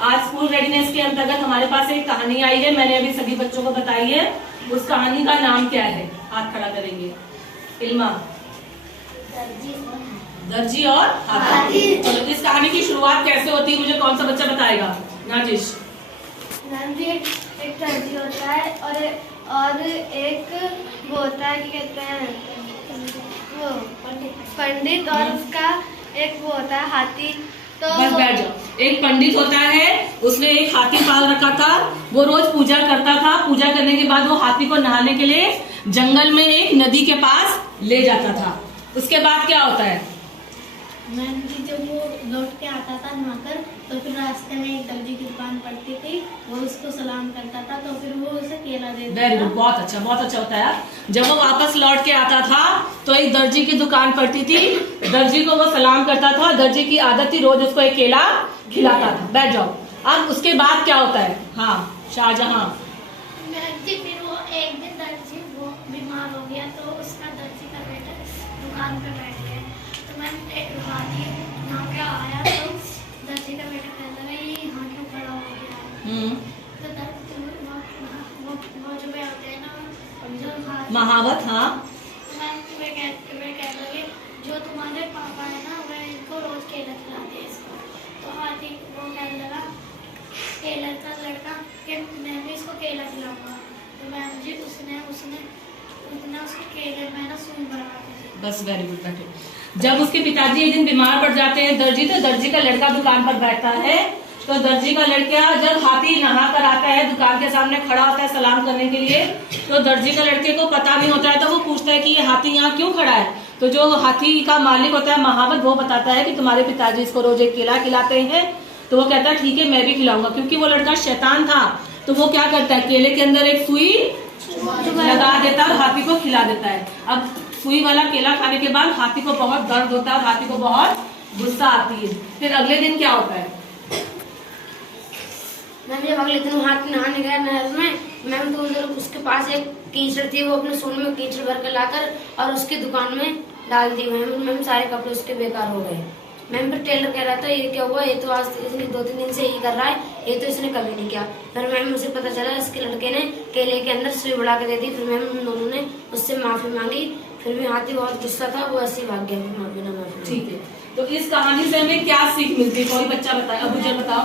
आज school readiness के अंतर्गत हमारे पास एक कहानी आई है, मैंने अभी सभी बच्चों को बताई है। उस कहानी का नाम क्या है? हाथ खड़ा करेंगे। इल्मा। दर्जी और हाथी। चलो, इस कहानी की शुरुआत कैसे होती है, मुझे कौन सा बच्चा बताएगा? नाजिश। एक दर्जी होता है और एक वो होता है, क्या कहते हैं, वो पंडित, और उसका एक वो होता है हाथी। तो बस बैठ जाओ। एक पंडित होता है, उसने एक हाथी पाल रखा था। वो रोज पूजा करता था। पूजा करने के बाद वो हाथी को नहाने के लिए जंगल में एक नदी के पास ले जाता था। उसके बाद क्या होता है? जब वो लौट के आता था नहाकर, तो फिर रास्ते में एक दर्जी की दुकान पड़ती थी, वो उसको सलाम करता था, तो फिर वो उसे केला देता था। वेरी गुड, बहुत अच्छा, बहुत अच्छा होता है। जब वो वापस लौट के आता था तो एक दर्जी की दुकान पड़ती थी, दर्जी को वो सलाम करता था। दर्जी की आदत थी रोज उसको एक केला खिलाता था। बैठ जाओ। अब उसके बाद क्या होता है? हाँ, शाहजहां। फिर वो एक दिन दर्जी वो बीमार हो गया, तो उसका दर्जी का बेटा दुकान पे बैठ गया। तो मैं यहाँ पे आया, तो दर्जी का बेटा कहता है ये यहाँ क्यों खड़ा हो गया? तो वो जो वे होते हैं ना, जो महावत। हाँ, वे कहते हैं जो तुम्हारे पापा है ना, वे इनको रोज केला खिलाते हैं इसको। तो हाथी वो कहने लगा, टेलर का लड़का, कि मैं भी इसको केला खिलाऊंगा। तो मैम जी उसने उसके केले में ना सुई भरा दी। बस वेरी गुड। बैठो। जब उसके पिताजी एक दिन बीमार पड़ जाते हैं दर्जी, तो दर्जी का लड़का दुकान पर बैठता है। तो दर्जी का लड़का जब हाथी नहा कर आता है, दुकान के सामने खड़ा होता है सलाम करने के लिए, तो दर्जी का लड़के को पता नहीं होता है। तो वो पूछता है कि ये हाथी यहाँ क्यों खड़ा है? तो जो हाथी का मालिक होता है महावत, वो बताता है कि तुम्हारे पिताजी इसको रोज एक केला खिलाते हैं। तो वो कहता है ठीक है, मैं भी खिलाऊंगा। क्योंकि वो लड़का शैतान था, तो वो क्या करता है, केले के अंदर एक सुई लगा देता है और हाथी को खिला देता है। अब सुई वाला केला खाने के बाद हाथी को बहुत दर्द होता है और हाथी को बहुत गुस्सा आती है। फिर अगले दिन क्या होता है? मैम जब अगले दिन हाथी नहाने गया नहर में, मैम तो उधर उसके पास एक कीचड़ थी, वो अपने सोने में कीचड़ भर कर लाकर और उसकी दुकान में डाल दी। मैम सारे कपड़े उसके बेकार हो गए। मैम फिर टेलर कह रहा था ये क्या हुआ, ये तो आज इसने 2-3 दिन से यही कर रहा है, ये तो इसने कभी नहीं किया। फिर मैम मुझे पता चला इसके लड़के ने केले के अंदर सुई बढ़ा के दे दी। फिर मैम उन दोनों ने उससे माफी मांगी। फिर भी हाथी बहुत गुस्सा था, वो ऐसे ही भाग गया बिना माफी। ठीक है, तो इस कहानी से हमें क्या सीख मिलती है? कोई बच्चा बताए। अब मुझे बताओ।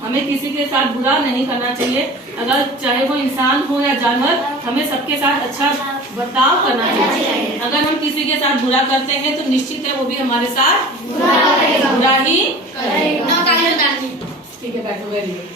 हमें किसी के साथ बुरा नहीं करना चाहिए। अगर चाहे वो इंसान हो या जानवर, हमें सबके साथ अच्छा बर्ताव करना चाहिए। अगर हम किसी के साथ बुरा करते हैं तो निश्चित है वो भी हमारे साथ बुरा ही करेगा। ठीक है, बैठो। Very good.